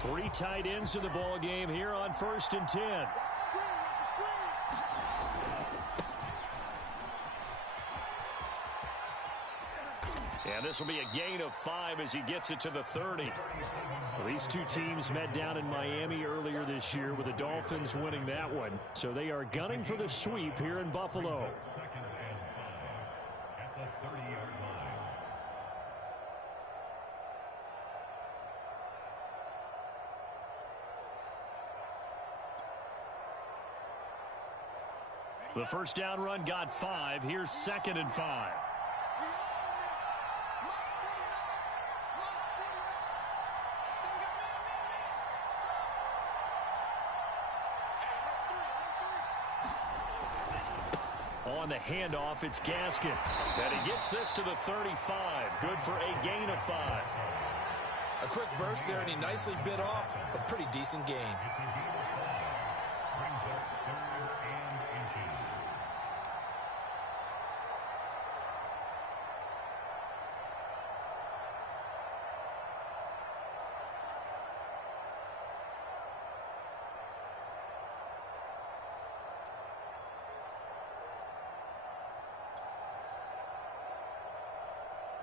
Three tight ends in the ball game here on 1st and 10. And this will be a gain of 5 as he gets it to the 30. Well, these two teams met down in Miami earlier this year with the Dolphins winning that one. So they are gunning for the sweep here in Buffalo. The first down run got 5. Here's 2nd and 5. On the handoff, it's Gaskin. And he gets this to the 35. Good for a gain of 5. A quick burst there, and he nicely bit off a pretty decent gain.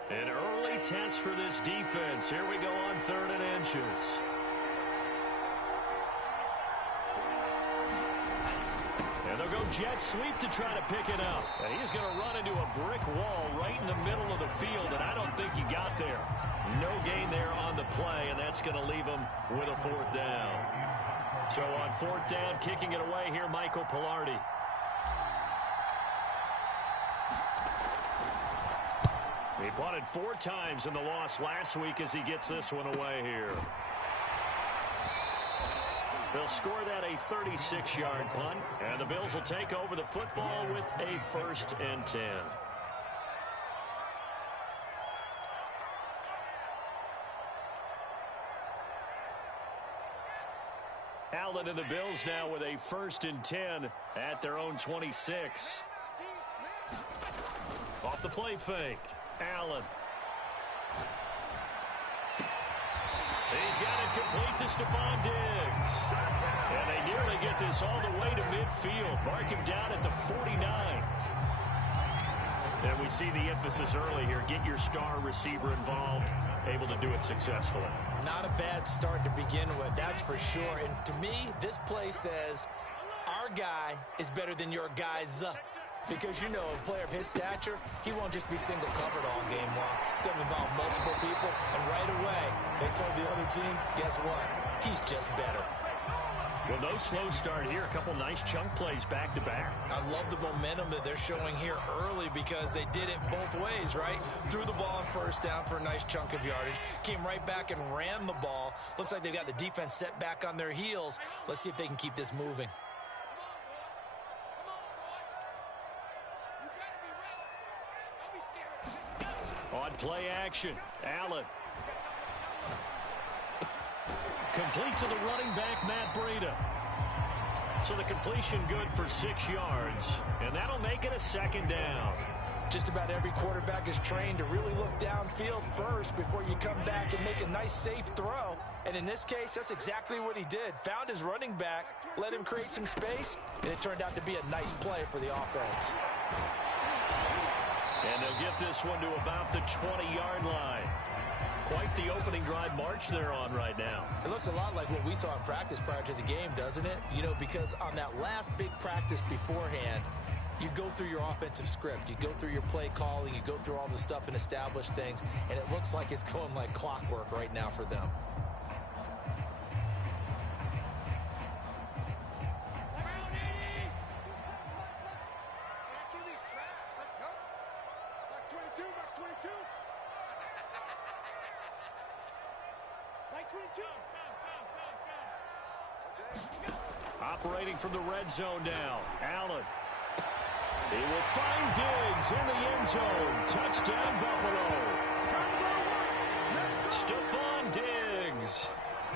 An early test for this defense. Here we go on 3rd and inches. And they'll go jet sweep to try to pick it up. And he's going to run into a brick wall right in the middle of the field, and I don't think he got there. No gain there on the play, and that's going to leave him with a 4th down. So on 4th down, kicking it away here, Michael Pilardi. He punted 4 times in the loss last week as he gets this one away here. They'll score that a 36-yard punt, and the Bills will take over the football with a 1st and 10. Allen and the Bills now with a 1st and 10 at their own 26. Off the play fake. Allen. He's got it complete to Stephon Diggs. And they nearly get this all the way to midfield. Mark him down at the 49. And we see the emphasis early here. Get your star receiver involved. Able to do it successfully. Not a bad start to begin with, that's for sure. And to me, this play says our guy is better than your guy's. Because, you know, a player of his stature, he won't just be single covered all game long. He's going to involve multiple people, and right away, they told the other team, guess what? He's just better. Well, no slow start here. A couple nice chunk plays back-to-back. I love the momentum that they're showing here early because they did it both ways, right? Threw the ball on 1st down for a nice chunk of yardage. Came right back and ran the ball. Looks like they've got the defense set back on their heels. Let's see if they can keep this moving. On play action, Allen. Complete to the running back, Matt Breida. So the completion good for 6 yards, and that'll make it a 2nd down. Just about every quarterback is trained to really look downfield first before you come back and make a nice, safe throw. And in this case, that's exactly what he did. Found his running back, let him create some space, and it turned out to be a nice play for the offense. And they'll get this one to about the 20-yard line. Quite the opening drive march they're on right now. It looks a lot like what we saw in practice prior to the game, doesn't it? You know, because on that last big practice beforehand, you go through your offensive script. You go through your play calling. You go through all the stuff and establish things. And it looks like it's going like clockwork right now for them. Operating from the red zone now. Allen. He will find Diggs in the end zone. Touchdown, Buffalo. Stephon Diggs.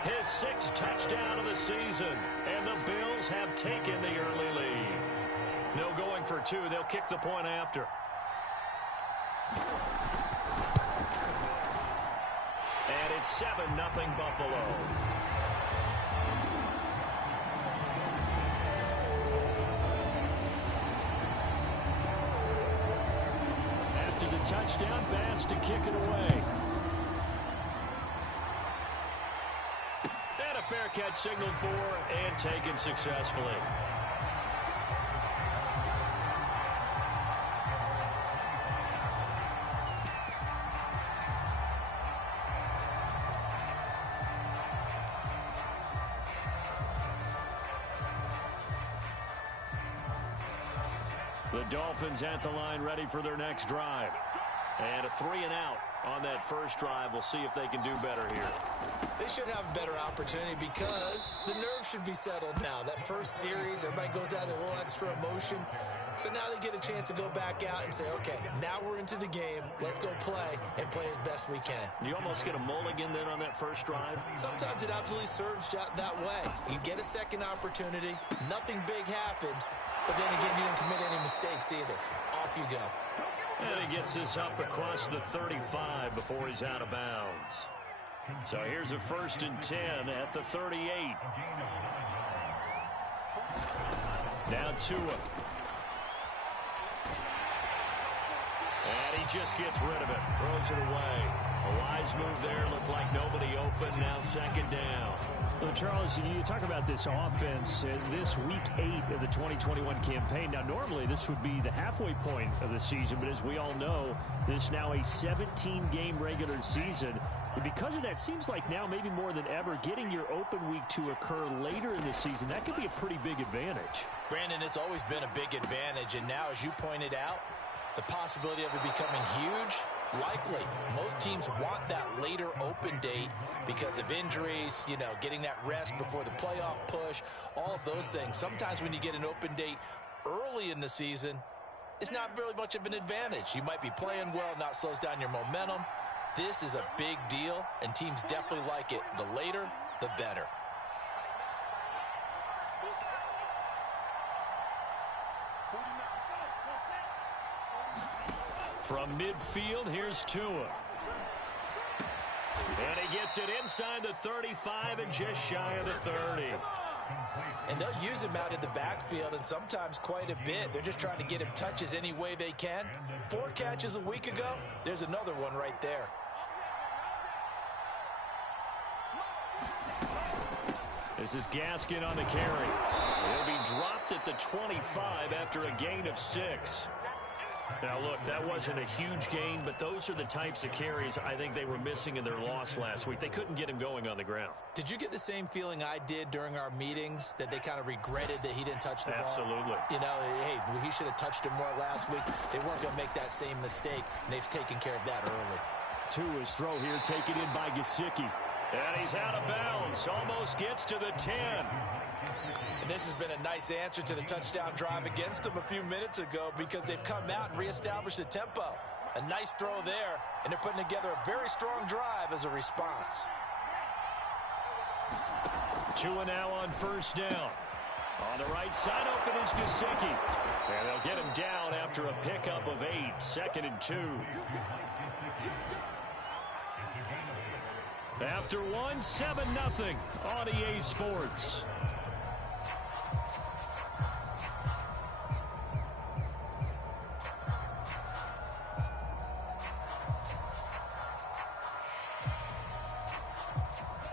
His 6th touchdown of the season. And the Bills have taken the early lead. No going for 2. They'll kick the point after. And it's 7-0 Buffalo. touchdown pass to kick it away. And a fair catch signaled for and taken successfully. The Dolphins at the line ready for their next drive. And a 3-and-out on that first drive. We'll see if they can do better here. They should have a better opportunity because the nerves should be settled now. That first series, everybody goes out with a little extra emotion. So now they get a chance to go back out and say, okay, now we're into the game. Let's go play and play as best we can. You almost get a mulligan then on that first drive? Sometimes it absolutely serves that way. You get a second opportunity. Nothing big happened. But then again, you didn't commit any mistakes either. Off you go. And he gets this up across the 35 before he's out of bounds. So here's a 1st and 10 at the 38. Now Tua. And he just gets rid of it. Throws it away. A wise move there. Looked like nobody open. Now 2nd down. Well, Charles, you talk about this offense this week 8 of the 2021 campaign. Now, normally this would be the halfway point of the season, but as we all know, this is now a 17-game regular season. And because of that, seems like now maybe more than ever, getting your open week to occur later in the season, that could be a pretty big advantage. Brandon, it's always been a big advantage, and now, as you pointed out, the possibility of it becoming huge, likely. Most teams want that later open date because of injuries, you know, getting that rest before the playoff push, all of those things. Sometimes when you get an open date early in the season, it's not really much of an advantage. You might be playing well, not slows down your momentum. This is a big deal, and teams definitely like it. The later, the better. From midfield, here's Tua. And he gets it inside the 35 and just shy of the 30. And they'll use him out in the backfield, and sometimes quite a bit. They're just trying to get him touches any way they can. 4 catches a week ago. There's another one right there. This is Gaskin on the carry. He'll be dropped at the 25 after a gain of 6. Now, look, that wasn't a huge gain, but those are the types of carries I think they were missing in their loss last week. They couldn't get him going on the ground. Did you get the same feeling I did during our meetings, that they kind of regretted that he didn't touch the ball? Absolutely. You know, hey, he should have touched it more last week. They weren't going to make that same mistake, and they've taken care of that early. Tua's throw here taken in by Gesicki. And he's out of bounds. Almost gets to the 10. And this has been a nice answer to the touchdown drive against them a few minutes ago because they've come out and reestablished the tempo. A nice throw there, and they're putting together a very strong drive as a response. Tua now on 1st down. On the right side, open is Gesicki. And they'll get him down after a pickup of 8. 2nd and 2. After 1, 7-0 on EA Sports.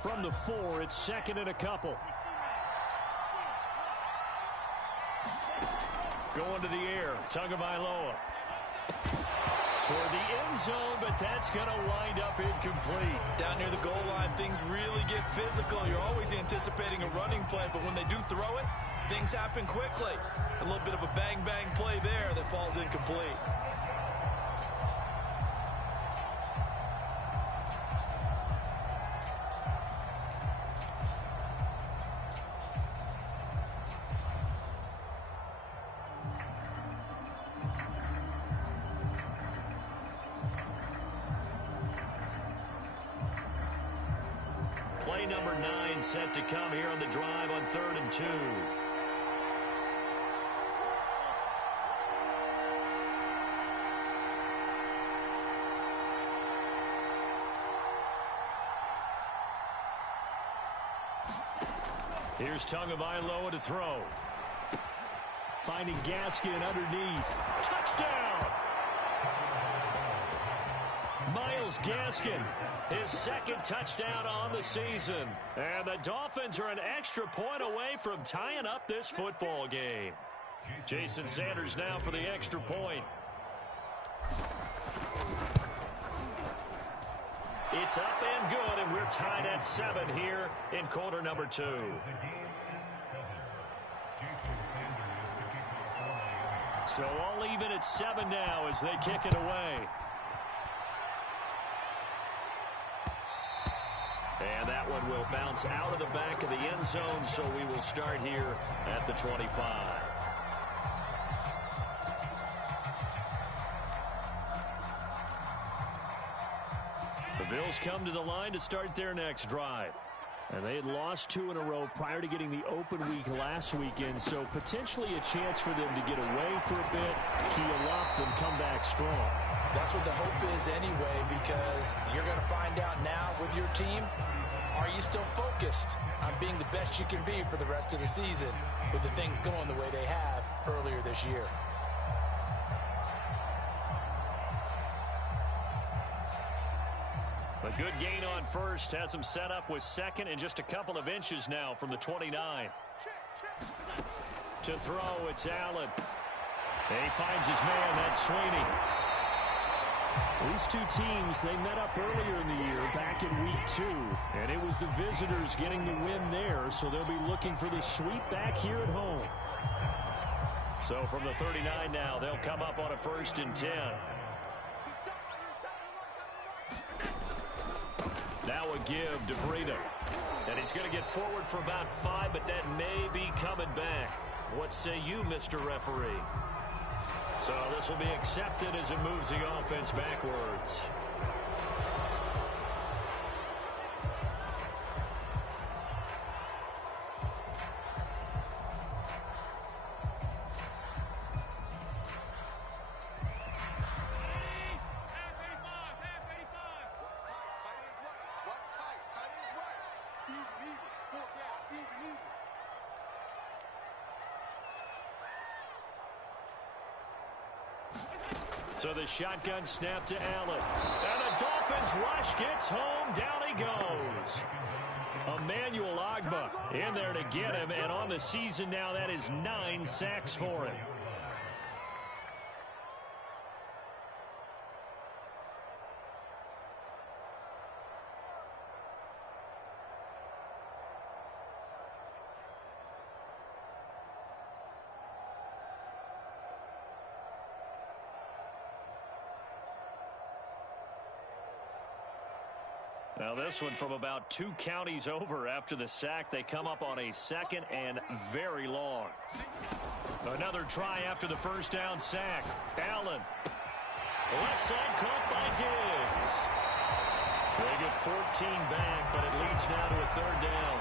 From the 4, it's 2nd and a couple. Going to the air, Tagovailoa. Toward the end zone, but that's going to wind up incomplete. Down near the goal line, things really get physical. You're always anticipating a running play, but when they do throw it, things happen quickly. A little bit of a bang-bang play there that falls incomplete. Play number 9 set to come here on the drive on 3rd and 2. Here's Tagovailoa to throw. Finding Gaskin underneath. Touchdown! Myles Gaskin, his second touchdown on the season. And the Dolphins are an extra point away from tying up this football game. Jason Sanders now for the extra point. It's up and good, and we're tied at 7 here in quarter number 2. So all even at 7 now as they kick it away. And that one will bounce out of the back of the end zone, so we will start here at the 25. The Bills come to the line to start their next drive. And they had lost 2 in a row prior to getting the open week last weekend, so potentially a chance for them to get away for a bit, keel up, and come back strong. That's what the hope is anyway, because you're going to find out now with your team, are you still focused on being the best you can be for the rest of the season with the things going the way they have earlier this year? A good gain on first has him set up with second and just a couple of inches now from the 29. To throw, it's Allen. And he finds his man, that's Sweeney. These two teams, they met up earlier in the year, back in week 2. And it was the visitors getting the win there, so they'll be looking for the sweep back here at home. So from the 39 now, they'll come up on a 1st and 10. Now a give to Breida. And he's going to get forward for about 5, but that may be coming back. What say you, Mr. Referee? So this will be accepted as it moves the offense backwards. So the shotgun snap to Allen. And the Dolphins rush gets home. Down he goes. Emmanuel Ogbah in there to get him. And on the season now, that is 9 sacks for him. Now this one from about 2 counties over after the sack. They come up on a 2nd and very long. Another try after the first down sack. Allen. Left side caught by Diggs. They get 14 back, but it leads now to a 3rd down.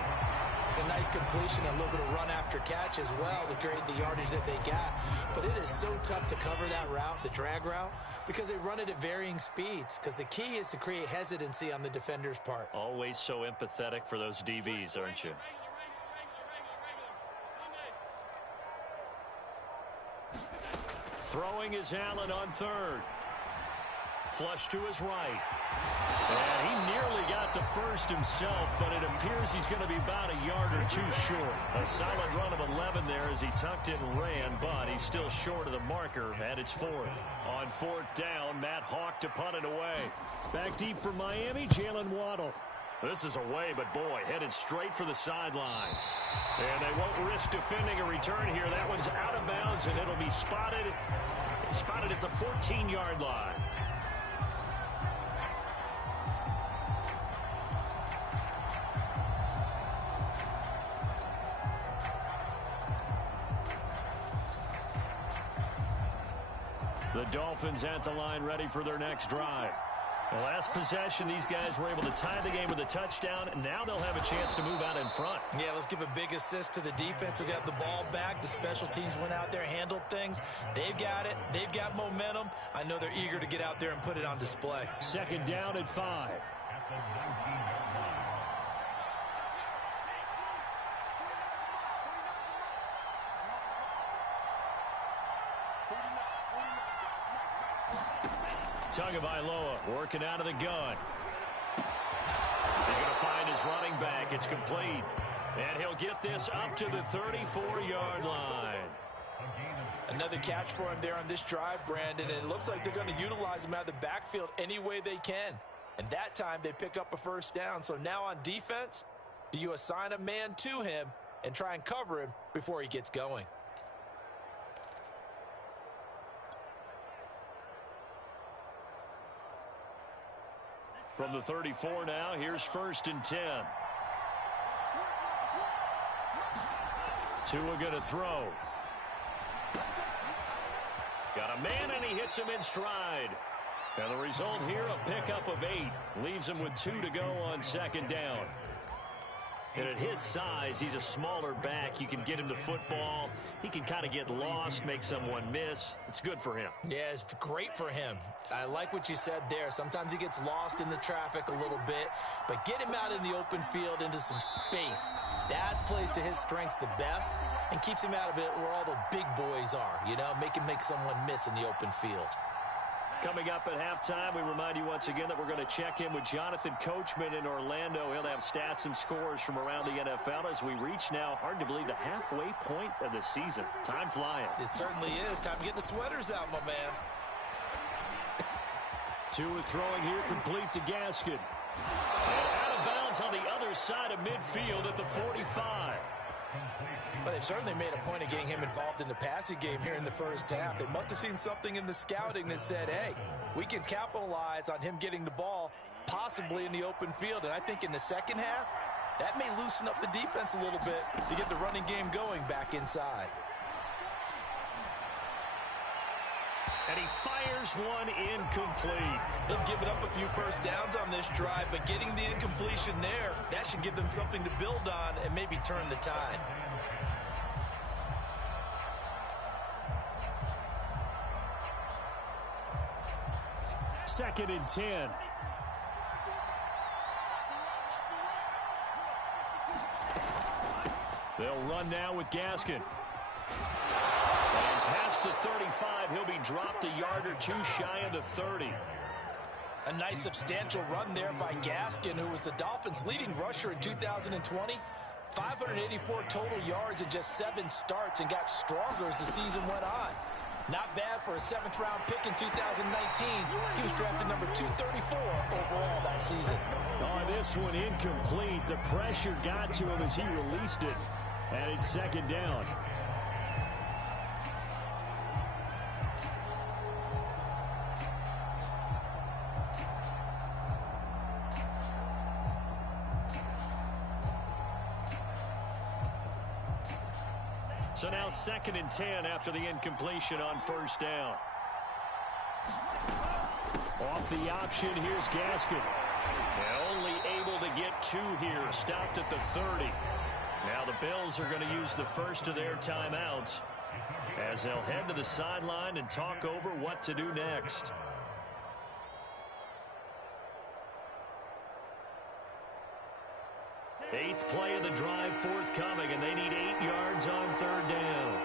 It's a nice completion, a little bit of run after catch as well to create the yardage that they got. But it is so tough to cover that route, the drag route, because they run it at varying speeds. Because the key is to create hesitancy on the defender's part. Always so empathetic for those DBs, aren't you? Throwing is Allen on 3rd. Flush to his right. And he nearly got the first himself, but it appears he's going to be about a yard or 2 short. A solid run of 11 there as he tucked it and ran, but he's still short of the marker, and it's 4th. On 4th down, Matt Hawk to punt it away. Back deep for Miami, Jalen Waddle. This is away, but boy, headed straight for the sidelines. And they won't risk defending a return here. That one's out of bounds, and it'll be spotted at the 14-yard line. The Dolphins at the line ready for their next drive. The last possession, these guys were able to tie the game with a touchdown. Now they'll have a chance to move out in front. Yeah, let's give a big assist to the defense who got the ball back. The special teams went out there, handled things. They've got it. They've got momentum. I know they're eager to get out there and put it on display. 2nd down at 5. Tagovailoa working out of the gun. He's going to find his running back. It's complete. And he'll get this up to the 34-yard line. Another catch for him there on this drive, Brandon. And it looks like they're going to utilize him out of the backfield any way they can. And that time they pick up a first down. So now on defense, do you assign a man to him and try and cover him before he gets going? From the 34 now, here's 1st and 10. Tua going to throw. Got a man, and he hits him in stride. And the result here, a pickup of 8. Leaves him with 2 to go on 2nd down. And at his size, he's a smaller back. You can get him the football. He can kind of get lost, make someone miss. It's good for him. Yeah, it's great for him. I like what you said there. Sometimes he gets lost in the traffic a little bit, but get him out in the open field into some space. That plays to his strengths the best and keeps him out of it where all the big boys are, you know, make someone miss in the open field. Coming up at halftime, we remind you once again that we're going to check in with Jonathan Coachman in Orlando. He'll have stats and scores from around the NFL as we reach now, hard to believe, the halfway point of the season. Time flying. It certainly is. Time to get the sweaters out, my man. Tua throwing here, complete to Gaskin. And out of bounds on the other side of midfield at the 45. But they've certainly made a point of getting him involved in the passing game here in the first half. They must have seen something in the scouting that said, hey, we can capitalize on him getting the ball possibly in the open field. And I think in the second half, that may loosen up the defense a little bit to get the running game going back inside. And he fires one incomplete. They've given up a few first downs on this drive, but getting the incompletion there, that should give them something to build on and maybe turn the tide. Second and 10. They'll run now with Gaskin. And past the 35, he'll be dropped a yard or 2 shy of the 30. A nice substantial run there by Gaskin, who was the Dolphins' leading rusher in 2020. 584 total yards in just 7 starts and got stronger as the season went on. Not bad for a 7th-round pick in 2019. He was drafted number 234 overall that season. Oh, this one incomplete. The pressure got to him as he released it. And it's 2nd down. So now 2nd and 10 after the incompletion on 1st down. Off the option, here's Gaskin. And only able to get 2 here, stopped at the 30. Now the Bills are going to use the first of their timeouts as they'll head to the sideline and talk over what to do next. Eighth play of the drive forthcoming, and they need 8 yards on 3rd down.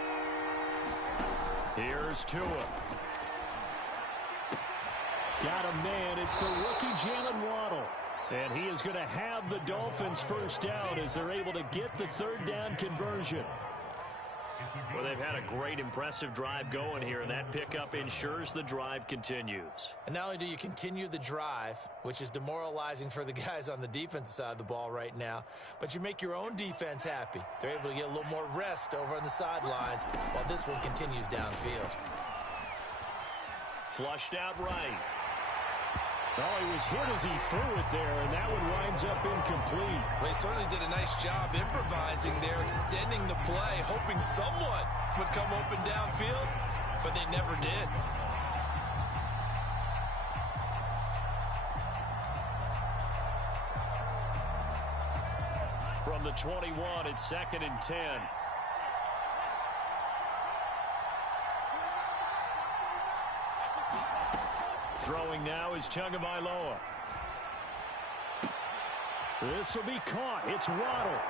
Here's Tua. Got a man. It's the rookie Jalen Waddle. And he is going to have the Dolphins first down as they're able to get the 3rd down conversion. Well, they've had a great, impressive drive going here, and that pickup ensures the drive continues. And not only do you continue the drive, which is demoralizing for the guys on the defensive side of the ball right now, but you make your own defense happy. They're able to get a little more rest over on the sidelines while this one continues downfield. Flushed out right. Oh, he was hit as he threw it there, and that one winds up incomplete. Well, he certainly did a nice job improvising there, extending the play, hoping someone would come open downfield, but they never did. From the 21, it's 2nd and 10. Throwing now is Tagovailoa. This will be caught. It's Waddle.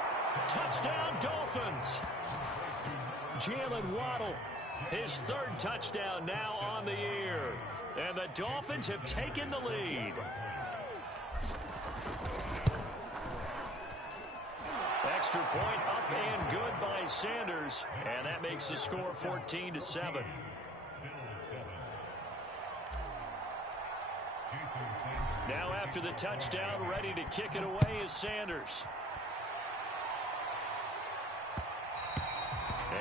Touchdown, Dolphins. Jalen Waddle His third touchdown now on the year. And the Dolphins have taken the lead. Extra point up and good by Sanders. And that makes the score 14-7. Now after the touchdown, ready to kick it away is Sanders.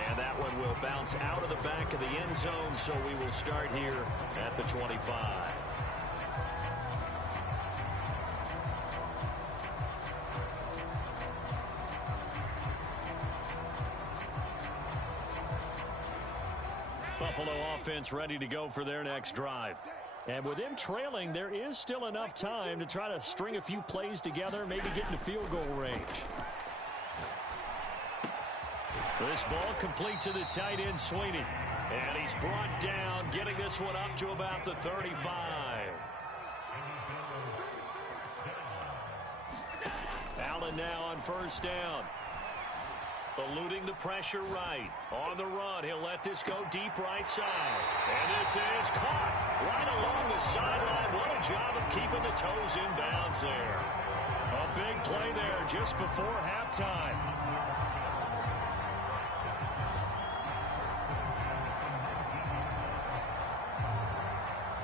And that one will bounce out of the back of the end zone, so we will start here at the 25. Buffalo offense ready to go for their next drive. And with them trailing, there is still enough time to try to string a few plays together, maybe get into field goal range. This ball complete to the tight end, Sweeney. And he's brought down, getting this one up to about the 35. Allen now on first down. Eluding the pressure right. On the run, he'll let this go deep right side. And this is caught right along the sideline. What a job of keeping the toes in bounds there. A big play there just before halftime.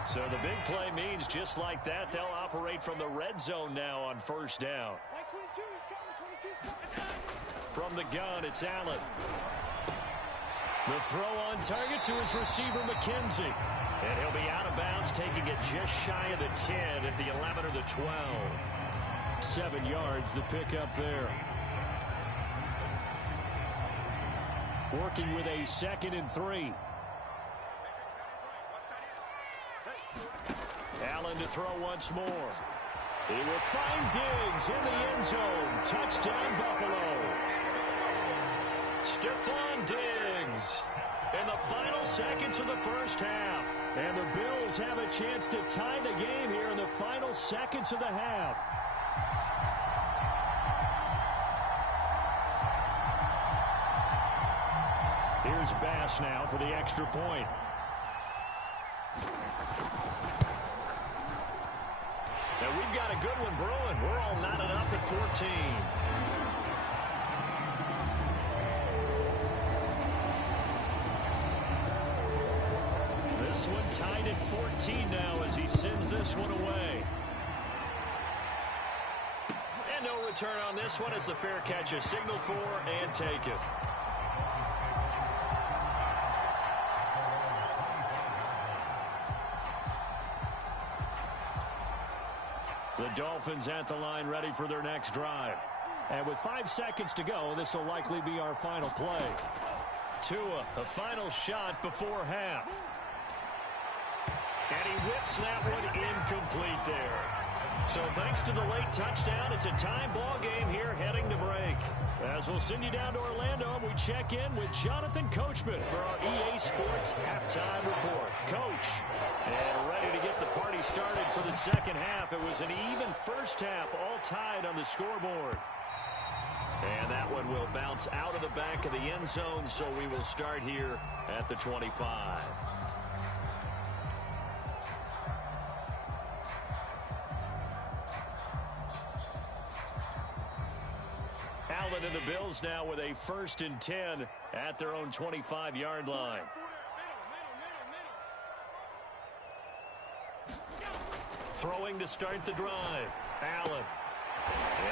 So the big play means just like that, they'll operate from the red zone now on first down. From the gun, it's Allen. The throw on target to his receiver, McKenzie. And he'll be out of bounds, taking it just shy of the 10 at the 11 or the 12. 7 yards, the pickup there. Working with a 2nd and 3. Allen to throw once more. He will find Diggs in the end zone. Touchdown, Buffalo. Stephon Diggs in the final seconds of the first half. And the Bills have a chance to tie the game here in the final seconds of the half. Here's Bass now for the extra point. And we've got a good one brewing. We're all knotted up at 14. This one tied at 14 now as he sends this one away. And no return on this one as the fair catch is signaled for and taken. The Dolphins at the line ready for their next drive. And with 5 seconds to go, this will likely be our final play. Tua, a final shot before half. And he whips that one incomplete there. So thanks to the late touchdown, it's a tie ball game here heading to break. As we'll send you down to Orlando, we check in with Jonathan Coachman for our EA Sports Halftime Report. Coach, and ready to get the party started for the second half. It was an even first half, all tied on the scoreboard. And that one will bounce out of the back of the end zone, so we will start here at the 25. Allen and the Bills now with a 1st and 10 at their own 25-yard line. Throwing to start the drive. Allen.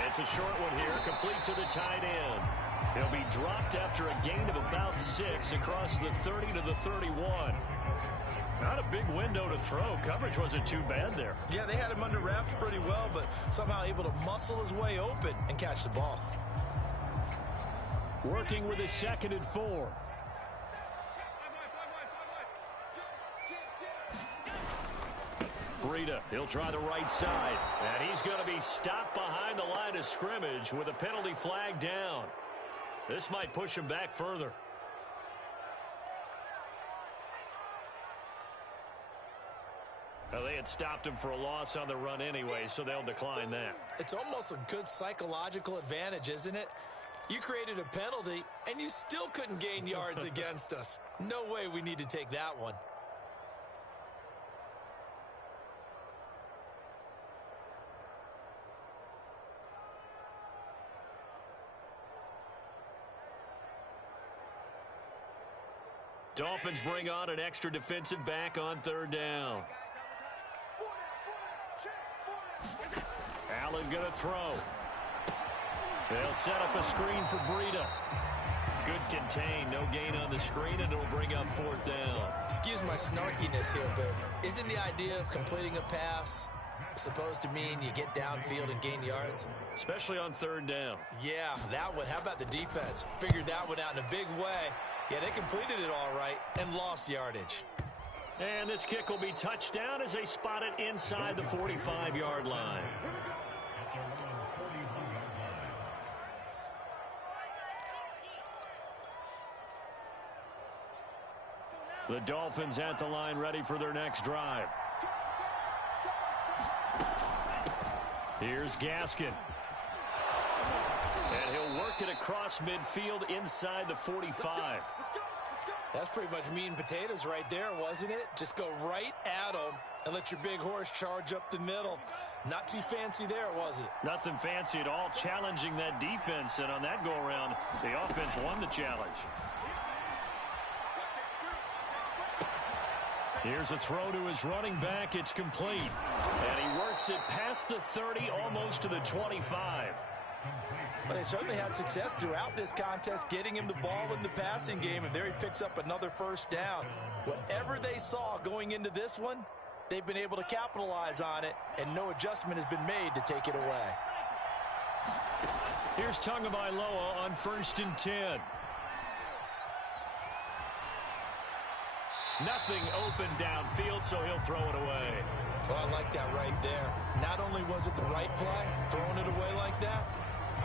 It's a short one here, complete to the tight end. He'll be dropped after a gain of about 6 across the 30 to the 31. Not a big window to throw. Coverage wasn't too bad there. Yeah, they had him under wraps pretty well, but somehow able to muscle his way open and catch the ball. Working with a 2nd and 4. Breida, he'll try the right side. And he's going to be stopped behind the line of scrimmage with a penalty flag down. This might push him back further. Well, they had stopped him for a loss on the run anyway, so they'll decline that. It's almost a good psychological advantage, isn't it? You created a penalty, and you still couldn't gain yards against us. No way we need to take that one. Dolphins bring on an extra defensive back on third down. Allen going to throw. They'll set up a screen for Breida. Good contain, no gain on the screen, and it'll bring up fourth down. Excuse my snarkiness here, but isn't the idea of completing a pass supposed to mean you get downfield and gain yards? Especially on third down. Yeah, that one. How about the defense? Figured that one out in a big way. Yeah, they completed it all right and lost yardage. And this kick will be touchdown as they spot it inside the 45-yard line. The Dolphins at the line ready for their next drive. Here's Gaskin. And he'll work it across midfield inside the 45. That's pretty much meat and potatoes right there, wasn't it? Just go right at them and let your big horse charge up the middle. Not too fancy there, was it? Nothing fancy at all, challenging that defense. And on that go-around, the offense won the challenge. Here's a throw to his running back. It's complete. And he works it past the 30, almost to the 25. But they certainly had success throughout this contest, getting him the ball in the passing game, and there he picks up another first down. Whatever they saw going into this one, they've been able to capitalize on it, and no adjustment has been made to take it away. Here's Tagovailoa on 1st and 10. Nothing open downfield, so he'll throw it away. Well, I like that right there. Not only was it the right play, throwing it away like that,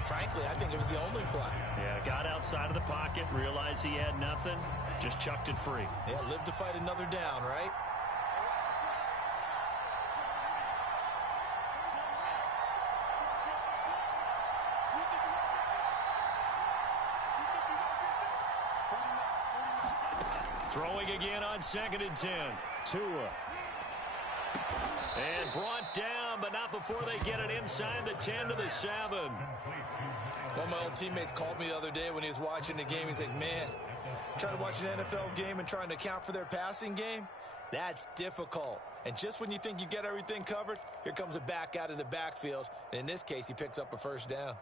frankly, I think it was the only play. Yeah, got outside of the pocket, realized he had nothing, just chucked it free. Yeah, live to fight another down, right? Throwing again on 2nd and 10. Tua. And brought down, but not before they get it inside the 10 to the 7. One of my old teammates called me the other day when he was watching the game. He's like, man, trying to watch an NFL game and trying to account for their passing game, that's difficult. And just when you think you get everything covered, here comes a back out of the backfield. And in this case, he picks up a first down.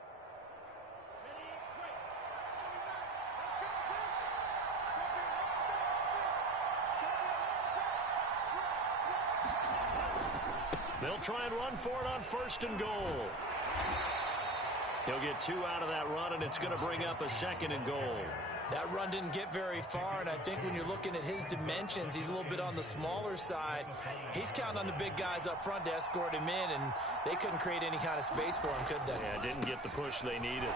They'll try and run for it on 1st and goal. He'll get 2 out of that run, and it's going to bring up a 2nd and goal. That run didn't get very far, and I think when you're looking at his dimensions, he's a little bit on the smaller side. He's counting on the big guys up front to escort him in, and they couldn't create any kind of space for him, could they? Yeah, didn't get the push they needed.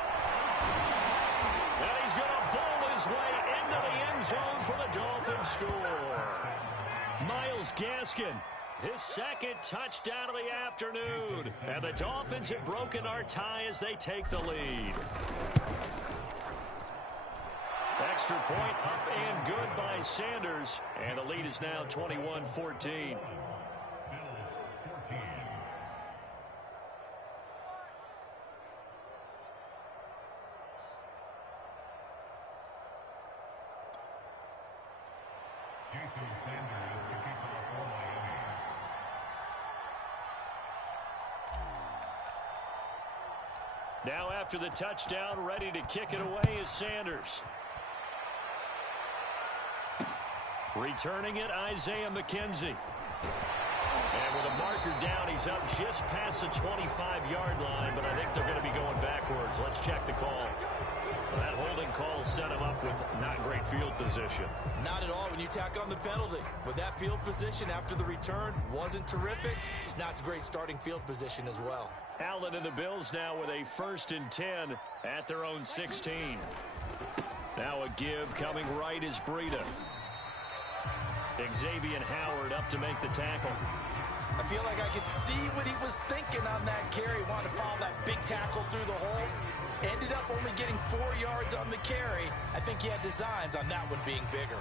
And he's going to bowl his way into the end zone for the Dolphins score. Myles Gaskin, his 2nd touchdown of the afternoon. And the Dolphins have broken our tie as they take the lead. Extra point up and good by Sanders. And the lead is now 21-14. Now after the touchdown, ready to kick it away is Sanders. Returning it, Isaiah McKenzie. And with a marker down, he's up just past the 25-yard line, but I think they're going to be going backwards. Let's check the call. That holding call set him up with not great field position. Not at all when you tack on the penalty. But that field position after the return wasn't terrific. It's not a great starting field position as well. Allen and the Bills now with a 1st and 10 at their own 16. Now a give coming right is Breida. Xavier Howard up to make the tackle. I feel like I could see what he was thinking on that carry. Wanted to follow that big tackle through the hole. Ended up only getting 4 yards on the carry. I think he had designs on that one being bigger.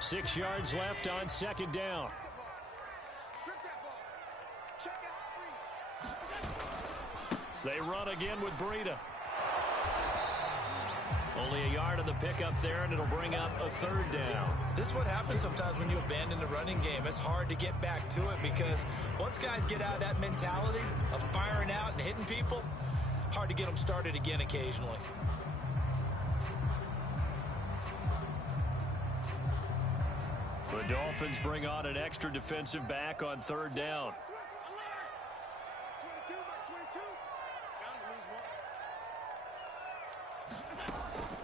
6 yards left on second down. They run again with Breida. Only a yard on the pickup there, and it'll bring up a third down. This is what happens sometimes when you abandon the running game. It's hard to get back to it because once guys get out of that mentality of firing out and hitting people, hard to get them started again occasionally. The Dolphins bring on an extra defensive back on third down.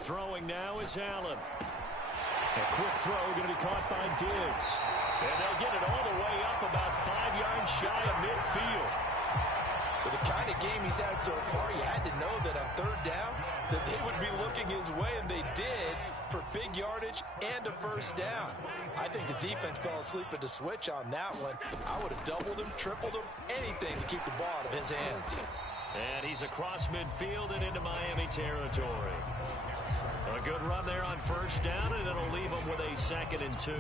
Throwing now is Allen. A quick throw going to be caught by Diggs. And they'll get it all the way up about 5 yards shy of midfield. With the kind of game he's had so far, you had to know that on third down that they would be looking his way, and they did, for big yardage and a first down. I think the defense fell asleep at the switch on that one. I would have doubled him, tripled him, anything to keep the ball out of his hands. And he's across midfield and into Miami territory. A good run there on first down, and it'll leave him with a 2nd and 2.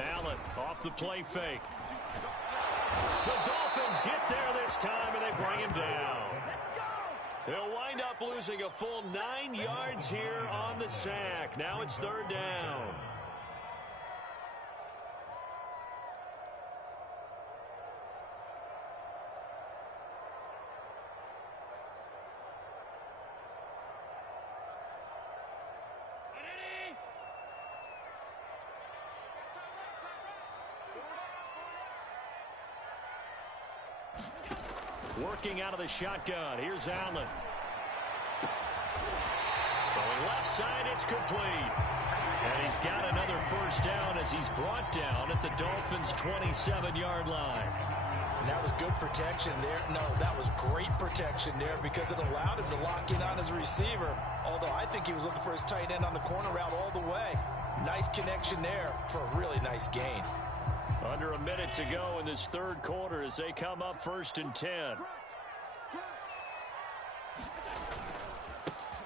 Allen off the play fake. The Dolphins get there this time, and they bring him down. They'll wind up losing a full 9 yards here on the sack. Now it's third down. Working out of the shotgun. Here's Allen. Throwing left side, it's complete. And he's got another first down as he's brought down at the Dolphins' 27-yard line. And that was good protection there. No, that was great protection there because it allowed him to lock in on his receiver. Although I think he was looking for his tight end on the corner route all the way. Nice connection there for a really nice gain. Under a minute to go in this third quarter as they come up 1st and 10.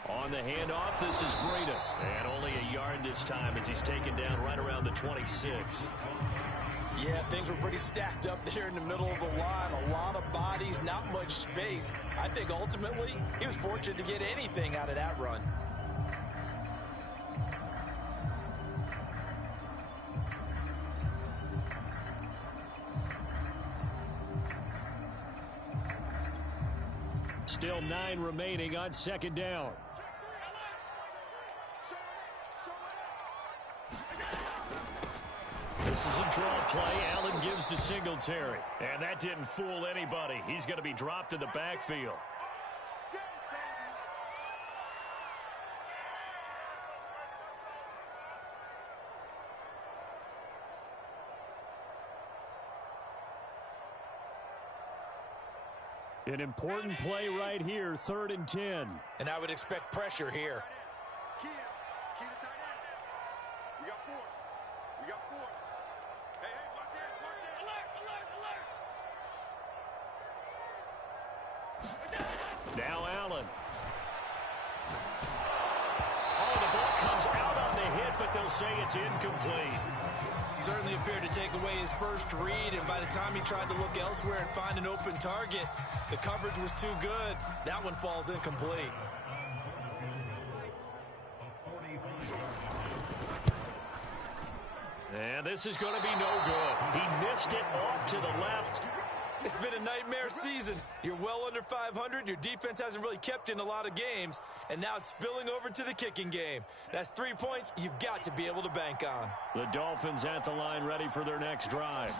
On the handoff, this is Breida. And only a yard this time as he's taken down right around the 26. Yeah, things were pretty stacked up there in the middle of the line. A lot of bodies, not much space. I think ultimately he was fortunate to get anything out of that run. Still 9 remaining on second down. This is a draw play. Allen gives to Singletary. And that didn't fool anybody. He's going to be dropped in the backfield. An important play right here, 3rd and 10. And I would expect pressure here. Key the tight end. We got 4. We got 4. Hey, watch this, watch this. Alert. Now Allen. Oh, the ball comes out on the hit, but they'll say it's incomplete. Certainly appeared to take away his first read, and by the time he tried to look elsewhere and find an open target, the coverage was too good. That one falls incomplete. And this is going to be no good. He missed it off to the left. It's been a nightmare season. You're well under 500. Your defense hasn't really kept you in a lot of games, and now it's spilling over to the kicking game. That's 3 points you've got to be able to bank on. The Dolphins at the line ready for their next drive.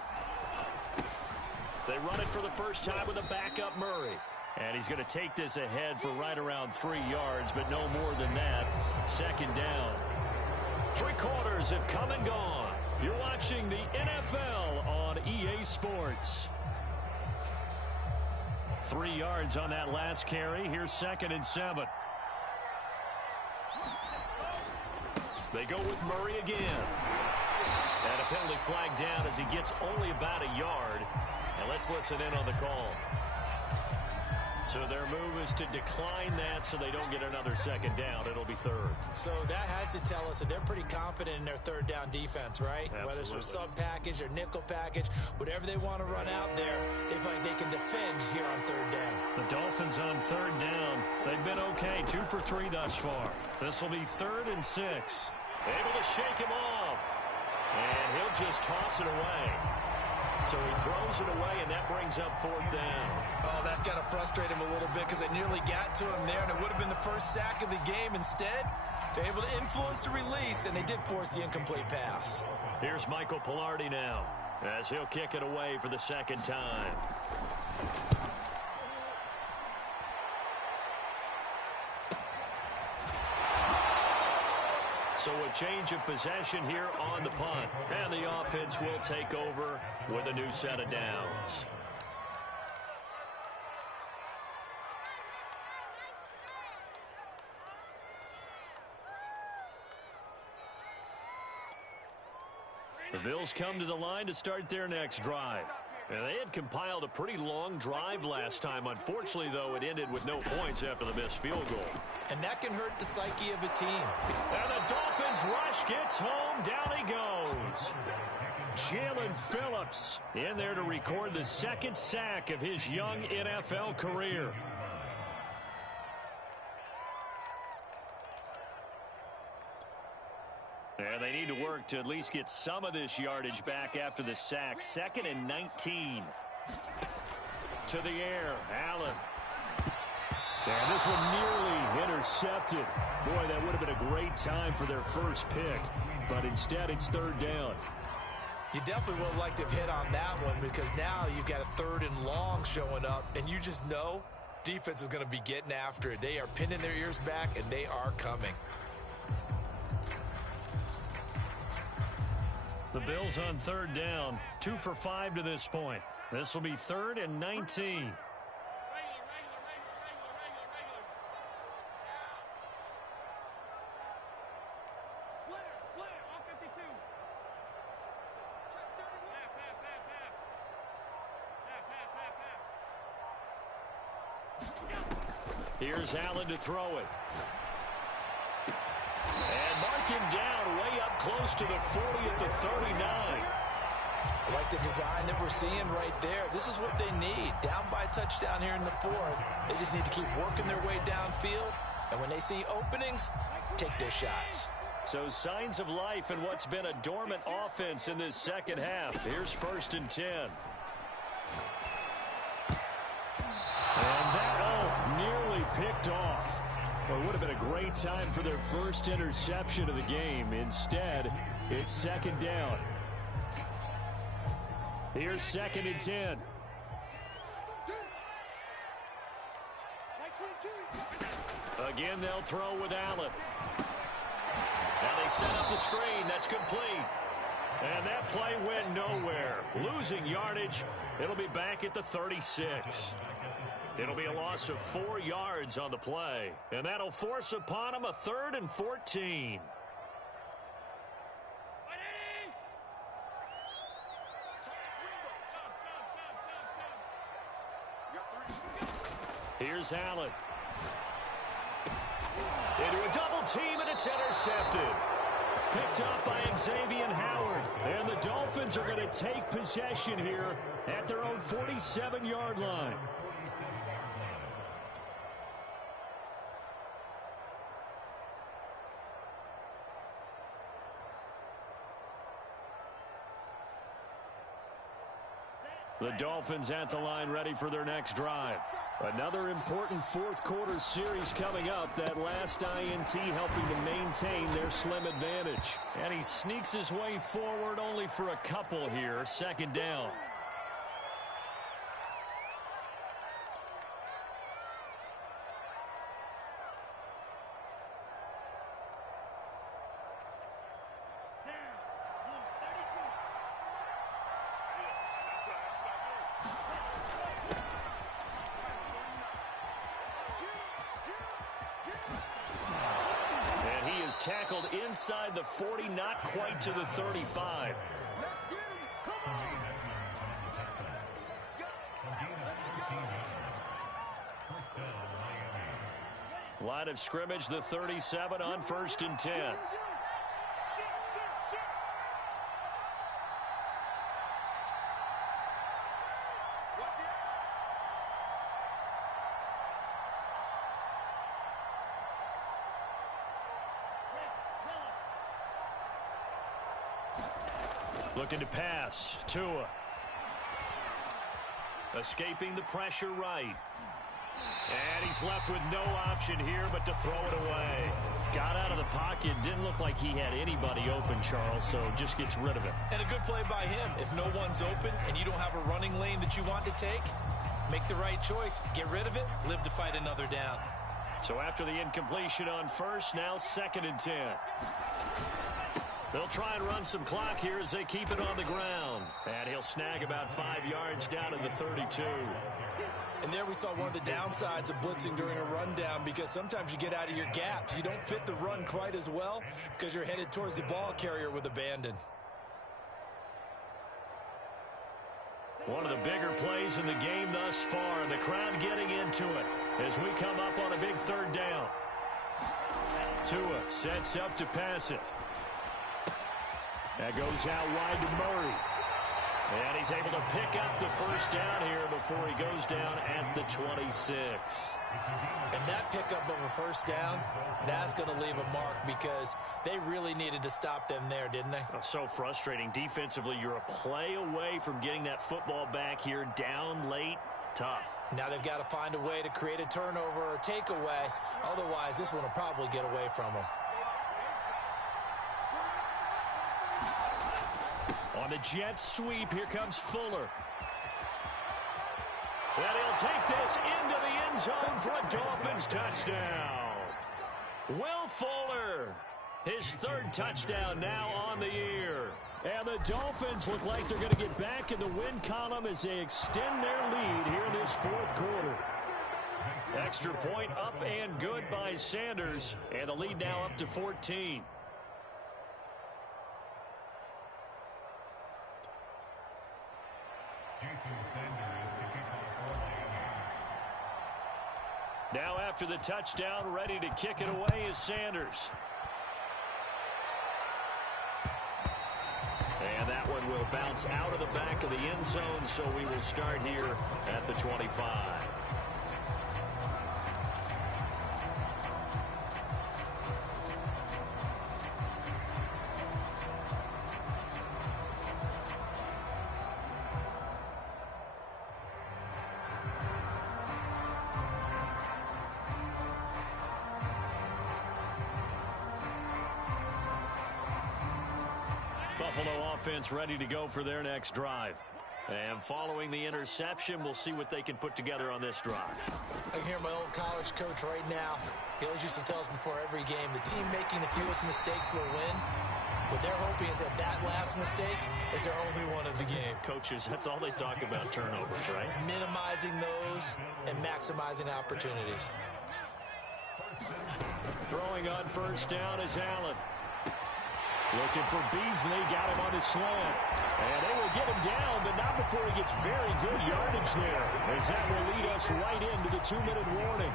They run it for the first time with a backup Murray. And he's going to take this ahead for right around 3 yards, but no more than that. Second down. 3 quarters have come and gone. You're watching the NFL on EA Sports. 3 yards on that last carry. Here's 2nd and 7. They go with Murray again. penalty flag down as he gets only about a yard. And let's listen in on the call. So their move is to decline that so they don't get another second down. It'll be third. So that has to tell us that they're pretty confident in their third down defense, right? Absolutely. Whether it's a sub package or nickel package, whatever they want to run out there, they feel like they can defend here on third down. The Dolphins on third down. They've been okay, 2 for 3 thus far. This will be 3rd and 6. Able to shake him off. And he'll just toss it away. So he throws it away, and that brings up 4th down. Oh, that's got to frustrate him a little bit because it nearly got to him there, and it would have been the first sack of the game. Instead, they're able to influence the release, and they did force the incomplete pass. Here's Michael Pilardi now as he'll kick it away for the second time. So a change of possession here on the punt. And the offense will take over with a new set of downs. The Bills come to the line to start their next drive. And they had compiled a pretty long drive last time. Unfortunately, though, it ended with no points after the missed field goal. And that can hurt the psyche of a team. And the Dolphins rush gets home. Down he goes. Jalen Phillips in there to record the second sack of his young NFL career. And they need to work to at least get some of this yardage back after the sack. 2nd and 19. To the air, Allen. And this one nearly intercepted. Boy, that would have been a great time for their first pick. But instead, it's 3rd down. You definitely would have liked to have hit on that one because now you've got a 3rd and long showing up, and you just know defense is going to be getting after it. They are pinning their ears back, and they are coming. The Bills on 3rd down, 2 for 5 to this point. This will be 3rd and 19. Here's Allen to throw it. And mark him down way up close to the 40 at the 39. I like the design that we're seeing right there. This is what they need. Down by a touchdown here in the 4th. They just need to keep working their way downfield. And when they see openings, take their shots. So signs of life in what's been a dormant offense in this second half. Here's 1st and 10. And that, nearly picked off. Well, it would have been a great time for their first interception of the game. Instead, it's 2nd down. Here's 2nd and 10. Again, they'll throw with Allen. Now they set up the screen. That's complete. And that play went nowhere. Losing yardage. It'll be back at the 36. It'll be a loss of 4 yards on the play. And that'll force upon them a 3rd and 14. Here's Allen. Into a double team, and it's intercepted. Picked up by Xavier Howard. And the Dolphins are going to take possession here at their own 47-yard line. The Dolphins at the line ready for their next drive. Another important 4th quarter series coming up. That last INT helping to maintain their slim advantage. And he sneaks his way forward only for a couple here. 2nd down. Tackled inside the 40, not quite to the 35. Line of scrimmage, the 37 on 1st and 10. Looking to pass. Tua. Escaping the pressure right. And he's left with no option here but to throw it away. Got out of the pocket. Didn't look like he had anybody open, Charles, so just gets rid of it. And a good play by him. If no one's open and you don't have a running lane that you want to take, make the right choice. Get rid of it. Live to fight another down. So after the incompletion on first, now 2nd and 10. They'll try and run some clock here as they keep it on the ground. And he'll snag about 5 yards down to the 32. And there we saw one of the downsides of blitzing during a rundown, because sometimes you get out of your gaps. You don't fit the run quite as well because you're headed towards the ball carrier with abandon. One of the bigger plays in the game thus far, and the crowd getting into it as we come up on a big 3rd down. Tua sets up to pass it. That goes out wide to Murray. And he's able to pick up the 1st down here before he goes down at the 26. And that pickup of a 1st down, that's going to leave a mark, because they really needed to stop them there, didn't they? Oh, so frustrating. Defensively, you're a play away from getting that football back here. Down late, tough. Now they've got to find a way to create a turnover or a takeaway. Otherwise, this one will probably get away from them. On the jet sweep, here comes Fuller. And he'll take this into the end zone for a Dolphins touchdown. Will Fuller, his 3rd touchdown now on the year. And the Dolphins look like they're going to get back in the win column as they extend their lead here in this 4th quarter. Extra point up and good by Sanders. And the lead now up to 14. Now after the touchdown, ready to kick it away is Sanders. And that one will bounce out of the back of the end zone, so we will start here at the 25. Buffalo offense ready to go for their next drive. And following the interception, we'll see what they can put together on this drive. I can hear my old college coach right now. He always used to tell us before every game, the team making the fewest mistakes will win. What they're hoping is that that last mistake is their only one of the game. Coaches, that's all they talk about, turnovers, right? Minimizing those and maximizing opportunities. Throwing on 1st down is Allen. Looking for Beasley, got him on his slant. And they will get him down, but not before he gets very good yardage there, as that will lead us right into the 2-minute warning.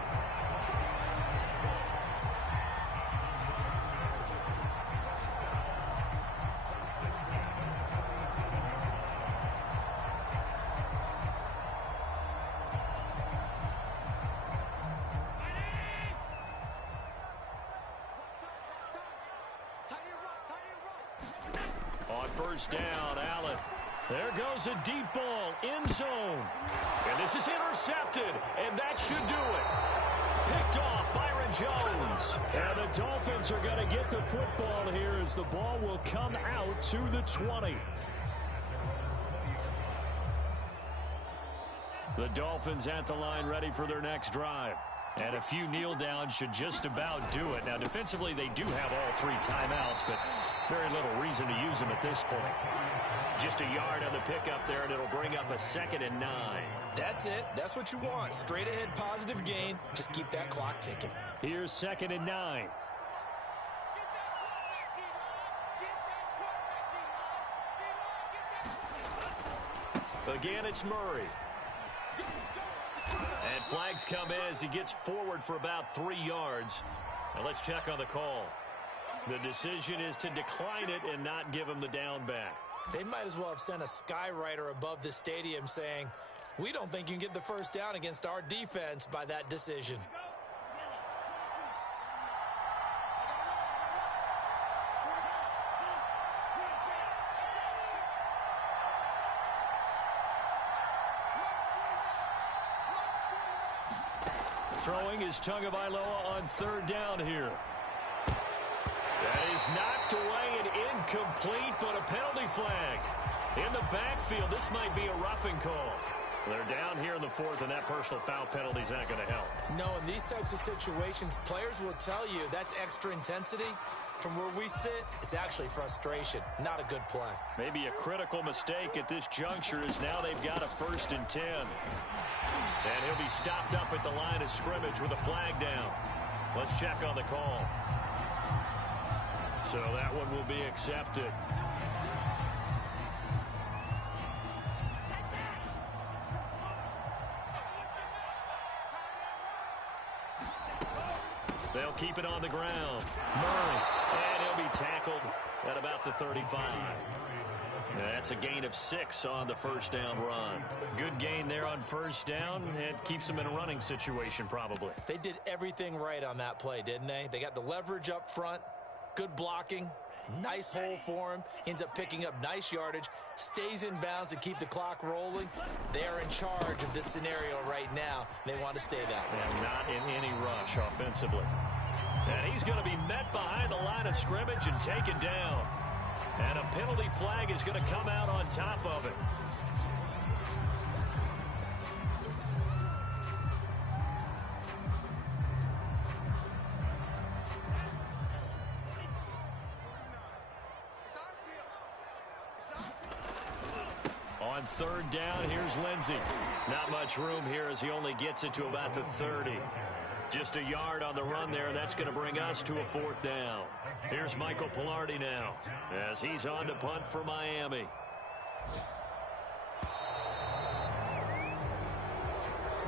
On 1st down, Allen. There goes a deep ball, end zone. And this is intercepted, and that should do it. Picked off Byron Jones. And the Dolphins are going to get the football here as the ball will come out to the 20. The Dolphins at the line ready for their next drive. And a few kneel downs should just about do it. Now, defensively, they do have all 3 timeouts, but very little reason to use them at this point. Just a yard on the pickup there, and it'll bring up a 2nd and 9. That's it. That's what you want. Straight ahead, positive gain. Just keep that clock ticking. Here's 2nd and 9. Again, it's Murray. And flags come in as he gets forward for about 3 yards. Now let's check on the call. The decision is to decline it and not give him the down back. They might as well have sent a skywriter above the stadium saying, we don't think you can get the first down against our defense by that decision. Throwing is Tagovailoa on 3rd down here. That is knocked away and incomplete, but a penalty flag. In the backfield, this might be a roughing call. They're down here in the 4th, and that personal foul penalty is not going to help. No, in these types of situations, players will tell you that's extra intensity. From where we sit, it's actually frustration, not a good play. Maybe a critical mistake at this juncture is now they've got a 1st and 10. And he'll be stopped up at the line of scrimmage with a flag down. Let's check on the call. So that one will be accepted. They'll keep it on the ground. Murray. And he'll be tackled at about the 35. That's a gain of 6 on the 1st down run. Good gain there on 1st down. It keeps them in a running situation probably. They did everything right on that play, didn't they? They got the leverage up front, good blocking, nice hole for him, ends up picking up nice yardage, stays in bounds to keep the clock rolling. They are in charge of this scenario right now. They want to stay that way. And not in any rush offensively. And he's going to be met behind the line of scrimmage and taken down. And a penalty flag is going to come out on top of it. On 3rd down, here's Lindsey. Not much room here as he only gets it to about the 30. Just a yard on the run there. That's going to bring us to a 4th down. Here's Michael Pilardi now as he's on to punt for Miami.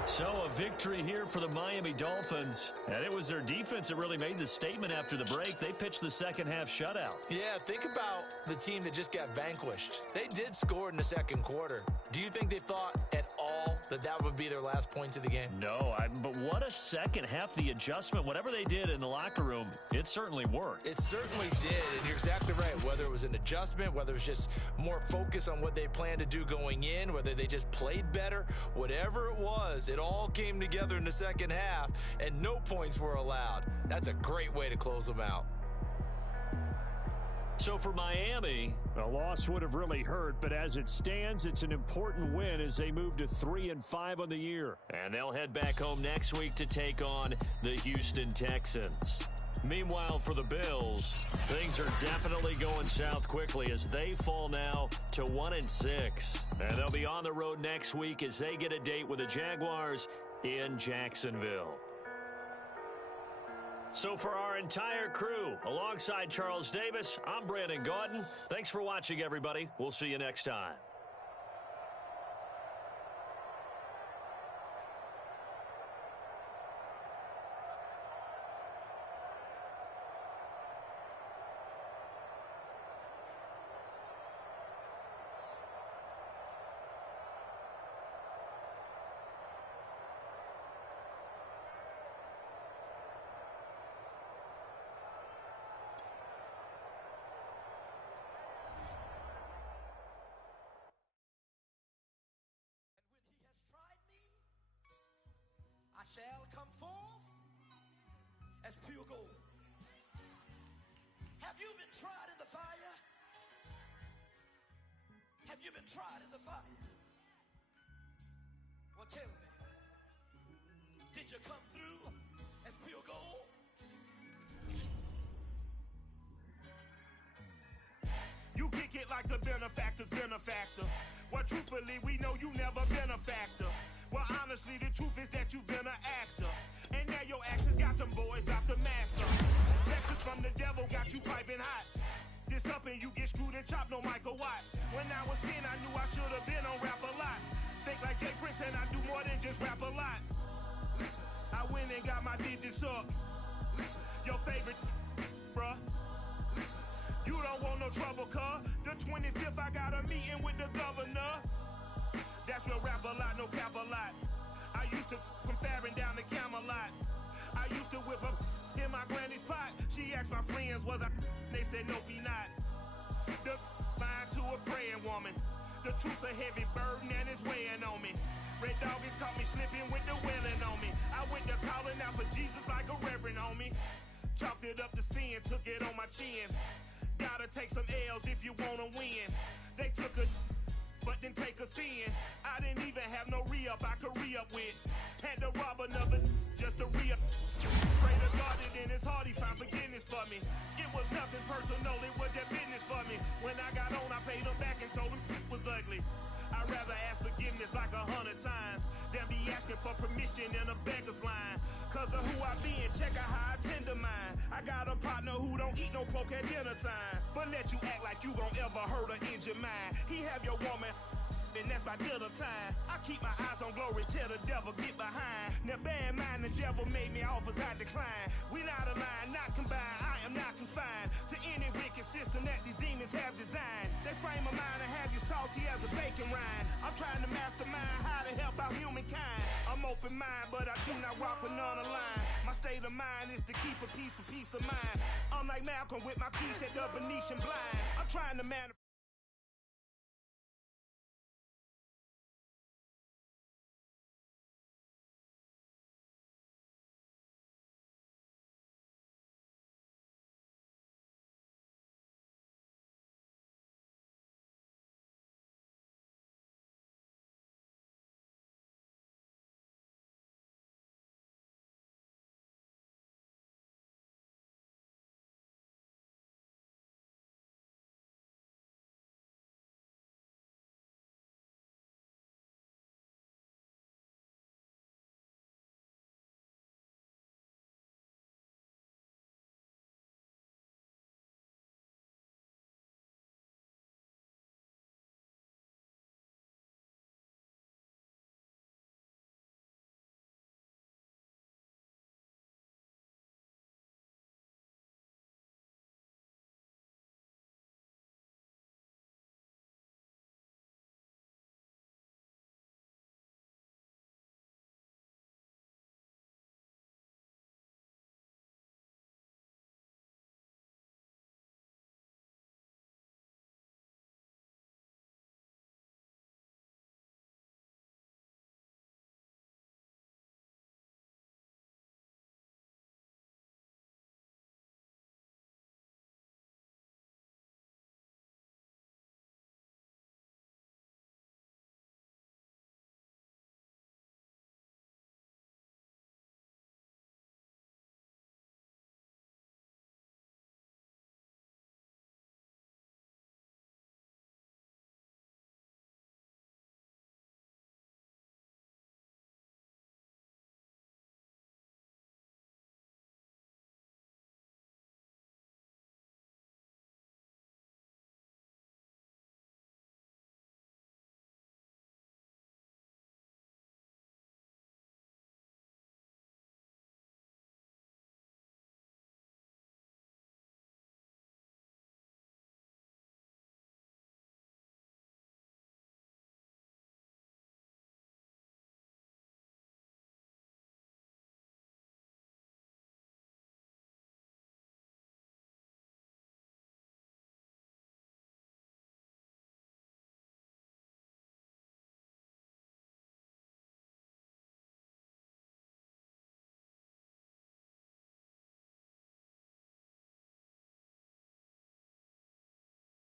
So a victory here for the Miami Dolphins. And it was their defense that really made the statement after the break. They pitched the 2nd half shutout. Yeah, think about the team that just got vanquished. They did score in the 2nd quarter. Do you think they thought at all that that would be their last points of the game? No, but what a 2nd half. The adjustment, whatever they did in the locker room, it certainly worked. It certainly did, and you're exactly right. Whether it was an adjustment, whether it was just more focus on what they planned to do going in, whether they just played better, whatever it was, it all came together in the 2nd half, and no points were allowed. That's a great way to close them out. So for Miami, a loss would have really hurt, but as it stands, it's an important win as they move to 3-5 on the year. And they'll head back home next week to take on the Houston Texans. Meanwhile, for the Bills, things are definitely going south quickly as they fall now to 1-6. And they'll be on the road next week as they get a date with the Jaguars in Jacksonville. So for our entire crew, alongside Charles Davis, I'm Brandon Gaudin. Thanks for watching, everybody. We'll see you next time. Shall come forth as pure gold. Have you been tried in the fire? Have you been tried in the fire? Well, tell me, did you come through as pure gold? You kick it like the benefactor's benefactor. Well, truthfully, we know you never been a factor. Well, honestly, the truth is that you've been an actor. And now your actions got them boys about to master. Lectures from the devil got you piping hot. This up and you get screwed and chopped, no Michael Watts. When I was 10, I knew I should have been on rap a lot. Think like Jay Prince and I do more than just rap a lot. I went and got my digits up. Your favorite, bruh. You don't want no trouble, cuz. The 25th, I got a meeting with the governor. That's real rap a lot, no cap a lot. I used to from Farron down to Camelot. I used to whip up in my granny's pot. She asked my friends, was I? They said, nope, he not. The line to a praying woman. The truth's a heavy burden and it's weighing on me. Red doggies caught me slipping with the wailing on me. I went to calling out for Jesus like a reverend on me. Chalked it up to sin, took it on my chin. Gotta take some L's if you wanna win. They took a but didn't take a sin. I didn't even have no re-up I could re-up with. Had to rob another just to re-up. Pray to God that in his heart he found forgiveness for me. It was nothing personal, it was just business for me. When I got on, I paid him back and told him it was ugly. I'd rather ask forgiveness like 100 times than be asking for permission in a beggar's line. Cause of who I be and check out how I tend to mine. I got a partner who don't eat no pork at dinner time, but let you act like you gon' ever hurt or injure mine. He have your woman, and that's by dinner time. I keep my eyes on glory till the devil get behind. Now bear in mind the devil made me offers I decline. We not aligned, not combined, I am not confined to any wicked system that these demons have designed. They frame a mind and have you salty as a bacon rind. I'm trying to mastermind how to help out humankind. I'm open mind, but I do not walk with none aligned. My state of mind is to keep a peace for peace of mind. I'm like Malcolm with my piece at the Venetian blinds. I'm trying to manifest